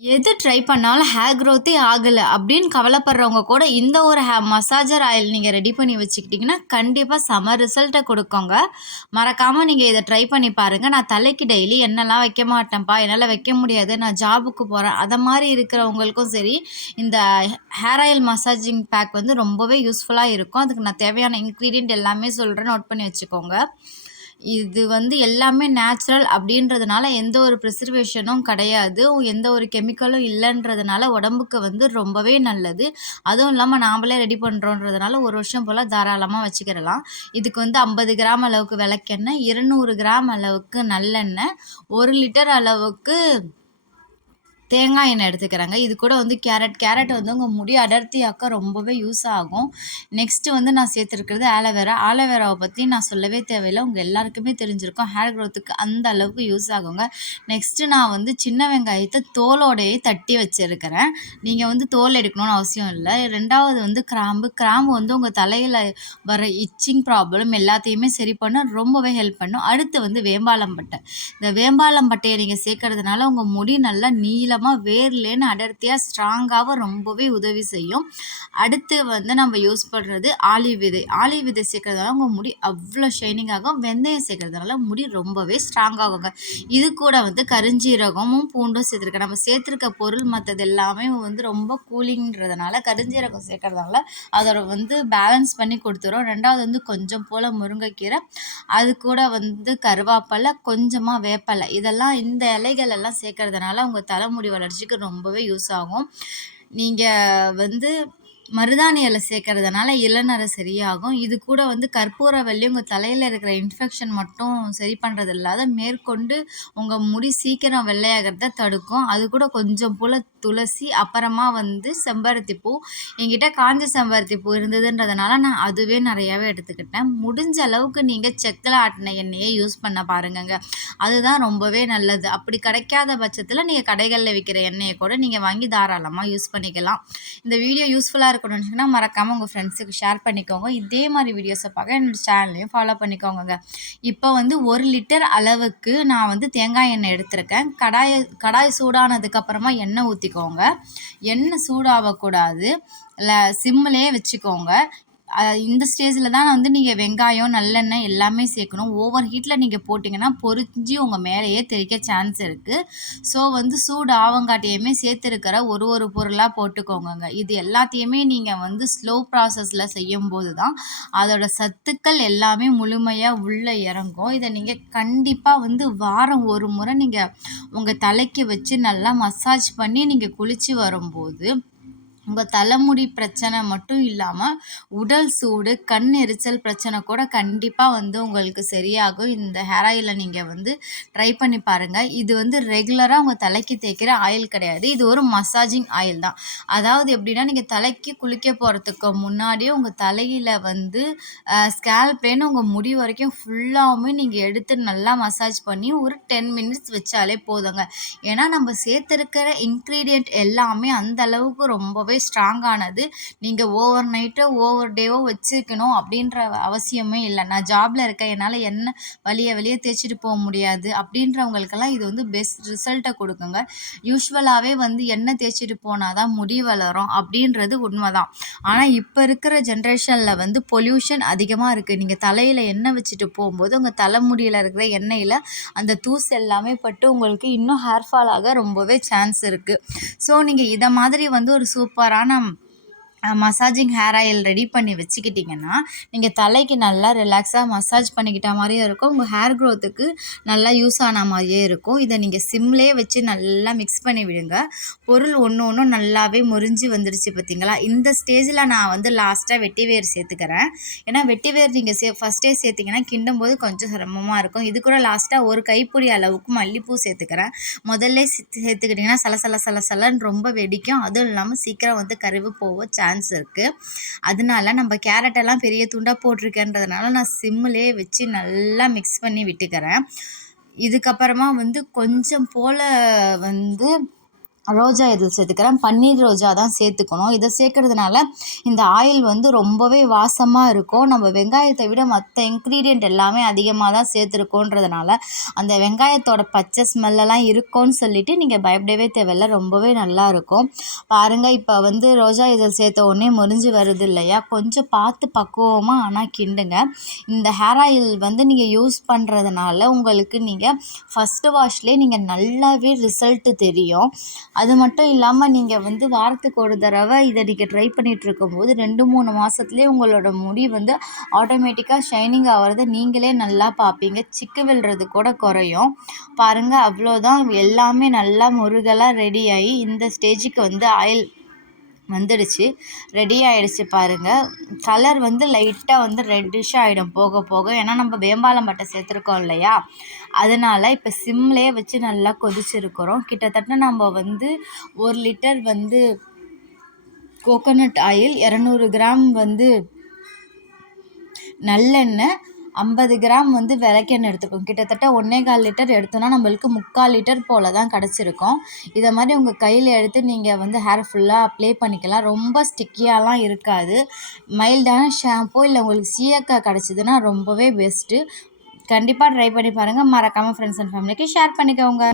எது ட்ரை பண்ணாலும் ஹேர் க்ரோத்தே ஆகலை அப்படின்னு கவலைப்படுறவங்க கூட இந்த ஒரு ஹே மசாஜர் ஆயில் நீங்கள் ரெடி பண்ணி வச்சுக்கிட்டிங்கன்னா கண்டிப்பாக செம ரிசல்ட்டை கொடுக்கோங்க. மறக்காமல் நீங்கள் இதை ட்ரை பண்ணி பாருங்கள் நான் தலைக்கு டெய்லி என்னெல்லாம் வைக்க மாட்டேன்ப்பா. என்னால் வைக்க முடியாது. நான் ஜாபுக்கு போகிறேன் அதை மாதிரி இருக்கிறவங்களுக்கும் சரி இந்த ஹேர் ஆயில் மசாஜிங் பேக் வந்து ரொம்பவே யூஸ்ஃபுல்லாக இருக்கும். அதுக்கு நான் தேவையான இன்க்ரீடியன்ட் எல்லாமே சொல்கிறேன் நோட் பண்ணி வச்சுக்கோங்க. இது வந்து எல்லாமே நேச்சுரல் அப்படின்றதுனால எந்த ஒரு ப்ரிசர்வேஷனும் கிடையாது. எந்த ஒரு கெமிக்கலும் இல்லைன்றதுனால உடம்புக்கு வந்து ரொம்பவே நல்லது. அதுவும் இல்லாமல் நாமளே ரெடி பண்ணுறோன்றதுனால ஒரு வருஷம் போல் தாராளமாக வச்சுக்கிடலாம். இதுக்கு வந்து ஐம்பது கிராம் அளவுக்கு விளக்கெண்ணெய் இருநூறு கிராம் அளவுக்கு நல்லெண்ணெய் ஒரு லிட்டர் அளவுக்கு தேங்காய் எண்ணெய் எடுத்துக்கிறாங்க. இது கூட வந்து கேரட். கேரட் வந்து உங்கள் முடி அடர்த்தியாக்க ரொம்பவே யூஸ் ஆகும். நெக்ஸ்ட்டு வந்து நான் சேர்த்துருக்கிறது ஆலோவேரா ஆலோவேராவை பற்றி நான் சொல்லவே தேவையில்லை. உங்கள் எல்லாருக்குமே தெரிஞ்சிருக்கும். ஹேர் க்ரோத்துக்கு அந்த அளவுக்கு யூஸ் ஆகுங்க. நெக்ஸ்ட்டு நான் வந்து சின்ன வெங்காயத்தை தோலோடையே தட்டி வச்சுருக்கிறேன். நீங்கள் வந்து தோல் எடுக்கணும்னு அவசியம் இல்லை. ரெண்டாவது வந்து கிராம்பு. கிராம்பு வந்து உங்கள் தலையில் வர இச்சிங் ப்ராப்ளம் எல்லாத்தையுமே சரி பண்ண ரொம்பவே ஹெல்ப் பண்ணும். அடுத்து வந்து வேம்பாலம் பட்டை. இந்த வேம்பாலம் பட்டையை நீங்கள் சேர்க்கறதுனால உங்கள் முடி நல்லா நீளம் மூலமாக வேர்லேன்னு அடர்த்தியாக ஸ்ட்ராங்காகவும் ரொம்பவே உதவி செய்யும். அடுத்து வந்து நம்ம யூஸ் பண்ணுறது ஆலி விதை. ஆலி விதை சேர்க்கறதுனால உங்கள் முடி அவ்வளோ ஷைனிங் ஆகும். வெந்தயம் சேர்க்கறதுனால முடி ரொம்பவே ஸ்ட்ராங் ஆகுங்க. இது கூட வந்து கருஞ்சீரகமும் பூண்டும் சேர்த்துருக்கேன். நம்ம சேர்த்துருக்க பொருள் மற்றது எல்லாமே வந்து ரொம்ப கூலிங்கிறதுனால கருஞ்சீரகம் சேர்க்கறதுனால அதோட வந்து பேலன்ஸ் பண்ணி கொடுத்துரும் ரெண்டாவது வந்து கொஞ்சம் போல் முருங்கைக்கீரை. அது கூட வந்து கருவேப்பிலை கொஞ்சமாக வேப்பலை. இதெல்லாம் இந்த இலைகள் எல்லாம் சேர்க்கறதுனால உங்கள் தலைமுடி முடி வளர்ச்சிக்கு ரொம்பவே யூஸ் ஆகும். நீங்கள் வந்து மருதாணி இலை சேர்க்கறதுனால இளநரை சரியாகும். இது கூட வந்து கற்பூரவல்லி உங்கள் தலையில் இருக்கிற இன்ஃபெக்ஷன் மட்டும் சரி பண்ணுறது இல்லாத மேற்கொண்டு உங்கள் முடி சீக்கிரம் வெள்ளையாகிறத தடுக்கும். அது கூட கொஞ்சம் போல் துளசி அப்புறமா வந்து செம்பருத்தி பூ. என்கிட்ட காஞ்ச செம்பருத்தி பூ இருந்ததுன்றதுனால நான் அதுவே நிறையாவே எடுத்துக்கிட்டேன். முடிஞ்ச அளவுக்கு நீங்கள் செக்கில் ஆட்டின எண்ணெயை யூஸ் பண்ண பாருங்கங்க. அதுதான் ரொம்பவே நல்லது. அப்படி கிடைக்காத பட்சத்தில் நீங்கள் கடைகளில் விற்கிற எண்ணெயை கூட நீங்கள் வாங்கி தாராளமாக யூஸ் பண்ணிக்கலாம். இந்த வீடியோ யூஸ்ஃபுல்லாக இருக்கணும்னு மறக்காமல் உங்கள் ஃப்ரெண்ட்ஸுக்கு ஷேர் பண்ணிக்கோங்க. இதே மாதிரி வீடியோஸை பார்க்க என்னோடய சேனலையும் ஃபாலோ பண்ணிக்கோங்க இப்போ வந்து ஒரு லிட்டர் அளவுக்கு நான் வந்து தேங்காய் எண்ணெய் எடுத்திருக்கேன். கடாய் கடாய் சூடானதுக்கப்புறமா எண்ணெய் ஊற்றிக்கோங்க எண்ணெய் சூடாகக்கூடாது இல்லை சிம்மிலே வச்சுக்கோங்க. இந்த ஸ்டேஜில் தான் வந்து நீங்கள் வெங்காயம் நல்லெண்ணெய் எல்லாமே சேர்க்கணும். ஓவர் ஹீட்டில் நீங்கள் போட்டிங்கன்னா பொறிஞ்சு உங்கள் மேலேயே தெளிக்க சான்ஸ் இருக்குது ஸோ வந்து சூடு ஆவங்காட்டியுமே சேர்த்துருக்கிற ஒரு ஒரு பொருளாக போட்டுக்கோங்க இது எல்லாத்தையுமே நீங்கள் வந்து ஸ்லோ ப்ராசஸில் செய்யும்போது தான் அதோட சத்துக்கள் எல்லாமே முழுமையாக உள்ளே இறங்கும். இதை நீங்கள் கண்டிப்பாக வந்து வாரம் ஒரு முறை நீங்கள் உங்கள் தலைக்கு வச்சு நல்லா மசாஜ் பண்ணி நீங்கள் குளித்து வரும்போது உங்கள் தலைமுடி பிரச்சனை மட்டும் இல்லாமல் உடல் சூடு கண் எரிச்சல் பிரச்சனை கூட கண்டிப்பாக வந்து உங்களுக்கு சரியாகும். இந்த ஹேர் ஆயிலை நீங்கள் வந்து ட்ரை பண்ணி பாருங்கள் இது வந்து ரெகுலராக உங்கள் தலைக்கு தேய்க்கிற ஆயில் கிடையாது. இது ஒரு மசாஜிங் ஆயில் தான். அதாவது எப்படின்னா நீங்கள் தலைக்கு குளிக்க போகிறதுக்கு முன்னாடியே உங்கள் தலையில் வந்து ஸ்கேல்ப்லேன்னு உங்கள் முடி வரைக்கும் ஃபுல்லாகவுமே நீங்கள் எடுத்து நல்லா மசாஜ் பண்ணி ஒரு டென் மினிட்ஸ் வச்சாலே போதுங்க. ஏன்னா நம்ம சேர்த்துருக்கிற இன்க்ரீடியண்ட் எல்லாமே அந்த அளவுக்கு ரொம்பவே ஸ்ட்ராங்கானது நீங்கள் ஓவர் நைட்டோ ஓவர் டேவோ வச்சுக்கணும் அப்படின்ற அவசியமே இல்லை. நான் ஜாபில் இருக்கேன். என்னால் என்ன வழியை வழியை தேய்ச்சிட்டு போக முடியாது அப்படின்றவங்களுக்கெல்லாம் இது வந்து பெஸ்ட் ரிசல்ட்டை கொடுக்குங்க. யூஸ்வலாகவே வந்து எண்ணெய் தேய்ச்சிட்டு போனால் தான் முடி வளரும் அப்படின்றது உண்மை தான் ஆனால் இப்போ இருக்கிற ஜென்ரேஷனில் வந்து பொல்யூஷன் அதிகமாக இருக்குது நீங்கள் தலையில் எண்ணெய் வச்சுட்டு போகும்போது உங்கள் தலைமுடியில் இருக்கிற எண்ணெயில் அந்த தூசு எல்லாமே பட்டு உங்களுக்கு இன்னும் ஹேர் ஃபால் ஆக ரொம்பவே சான்ஸ் இருக்குது ஸோ நீங்கள் இதை மாதிரி வந்து ஒரு சூப்பர் వరానం. மசாஜிங் ஹேர் ஆயில் ரெடி பண்ணி வச்சுக்கிட்டிங்கன்னா நீங்கள் தலைக்கு நல்லா ரிலாக்ஸாக மசாஜ் பண்ணிக்கிட்ட மாதிரியும் இருக்கும். உங்கள் ஹேர் க்ரோத்துக்கு நல்லா யூஸ் ஆன மாதிரியே இருக்கும். இதை நீங்கள் சிம்லேயே வச்சு நல்லா மிக்ஸ் பண்ணி விடுங்க. பொருள் ஒன்று ஒன்றும் நல்லாவே முறிஞ்சு வந்துடுச்சு பார்த்தீங்களா? இந்த ஸ்டேஜில் நான் வந்து லாஸ்ட்டாக வெட்டி வேர் சேர்த்துக்கிறேன். ஏன்னா வெட்டி வேர் நீங்கள் சே ஃபஸ்ட்டே சேர்த்திங்கன்னா கிண்டும் போது கொஞ்சம் சிரமமாக இருக்கும். இது கூட லாஸ்ட்டாக ஒரு கைப்பிடி அளவுக்கு மல்லிப்பூ சேர்த்துக்கிறேன். முதல்ல சேர்த்துக்கிட்டிங்கன்னா சல சல சல சலன்னு ரொம்ப வெடிக்கும். அதுவும் இல்லாமல் சீக்கிரம் வந்து கருவு போவோம் சான்ஸ் இருக்குது அதனால நம்ம கேரட்டெல்லாம் பெரிய துண்டாக போட்டிருக்கேன்றதுனால நான் சிம்மிலே வச்சு நல்லா மிக்ஸ் பண்ணி விட்டுக்கிறேன். இதுக்கப்புறமா வந்து கொஞ்சம் போல் வந்து ரோஜா இதழ் சேர்த்துக்கிறேன். பன்னீர் ரோஜா தான் சேர்த்துக்கணும். இதை சேர்க்கறதுனால இந்த ஆயில் வந்து ரொம்பவே வாசமாக இருக்கும். நம்ம வெங்காயத்தை விட மற்ற இன்க்ரீடியண்ட் எல்லாமே அதிகமாக தான் சேர்த்துருக்கோன்றதுனால அந்த வெங்காயத்தோட பச்சை ஸ்மெல்லெல்லாம் இருக்கும்னு சொல்லிட்டு நீங்கள் பயப்படவே தேவையில்ல. ரொம்பவே நல்லா இருக்கும். பாருங்கள் இப்போ வந்து ரோஜா இதழ் சேர்த்த உடனே முறிஞ்சு வருது இல்லையா? கொஞ்சம் பார்த்து பக்குவமாக ஆனால் கிண்டுங்க. இந்த ஹேர் ஆயில் வந்து நீங்கள் யூஸ் பண்ணுறதுனால உங்களுக்கு நீங்கள் ஃபஸ்ட்டு வாஷ்லேயே நீங்கள் நல்லாவே ரிசல்ட்டு தெரியும். அது மட்டும் இல்லாமல் நீங்கள் வந்து வாரத்துக்கு ஒரு தடவை இதை நீங்கள் ட்ரை பண்ணிகிட்ருக்கும் போது ரெண்டு மூணு மாதத்துலேயே உங்களோட முடி வந்து ஆட்டோமேட்டிக்காக ஷைனிங் ஆகிறத நீங்களே நல்லா பார்ப்பீங்க சிக்கு விழுறது கூட குறையும். பாருங்கள் அவ்வளோதான் எல்லாமே நல்லா முருகலாக ரெடி ஆகி இந்த ஸ்டேஜுக்கு வந்து ஆயில் வந்துடுச்சு. ரெடி ஆகிடுச்சு பாருங்கள் கலர் வந்து லைட்டாக வந்து ரெட்டிஷாக ஆகிடும் போக போக. ஏன்னா நம்ம வேம்பாலம் பட்டை சேர்த்துருக்கோம் இல்லையா? அதனால் இப்போ சிம்லேயே வச்சு நல்லா கொதிச்சிருக்கிறோம். கிட்டத்தட்ட நம்ம வந்து ஒரு லிட்டர் வந்து கோகோனட் ஆயில் இரநூறு கிராம் வந்து நல்லெண்ணெய் ஐம்பது கிராம் வந்து விளக்கெண்ணெய் எடுத்துக்கோங்க. கிட்டத்தட்ட ஒன்றே கால் லிட்டர் எடுத்தோன்னா நம்மளுக்கு முக்கால் லிட்டர் போல் தான் கிடச்சிருக்கும். இதை மாதிரி உங்கள் கையில் எடுத்து நீங்கள் வந்து ஹேர் ஃபுல்லாக அப்ளை பண்ணிக்கலாம். ரொம்ப ஸ்டிக்கியாலாம் இருக்காது. மைல்டான ஷாம்போ இல்லை உங்களுக்கு சீயக்காய் கிடச்சிதுன்னா ரொம்பவே பெஸ்ட்டு கண்டிப்பாக ட்ரை பண்ணி பாருங்கள் மறக்காமல் ஃப்ரெண்ட்ஸ் அண்ட் ஃபேமிலிக்கு ஷேர் பண்ணிக்கோங்க.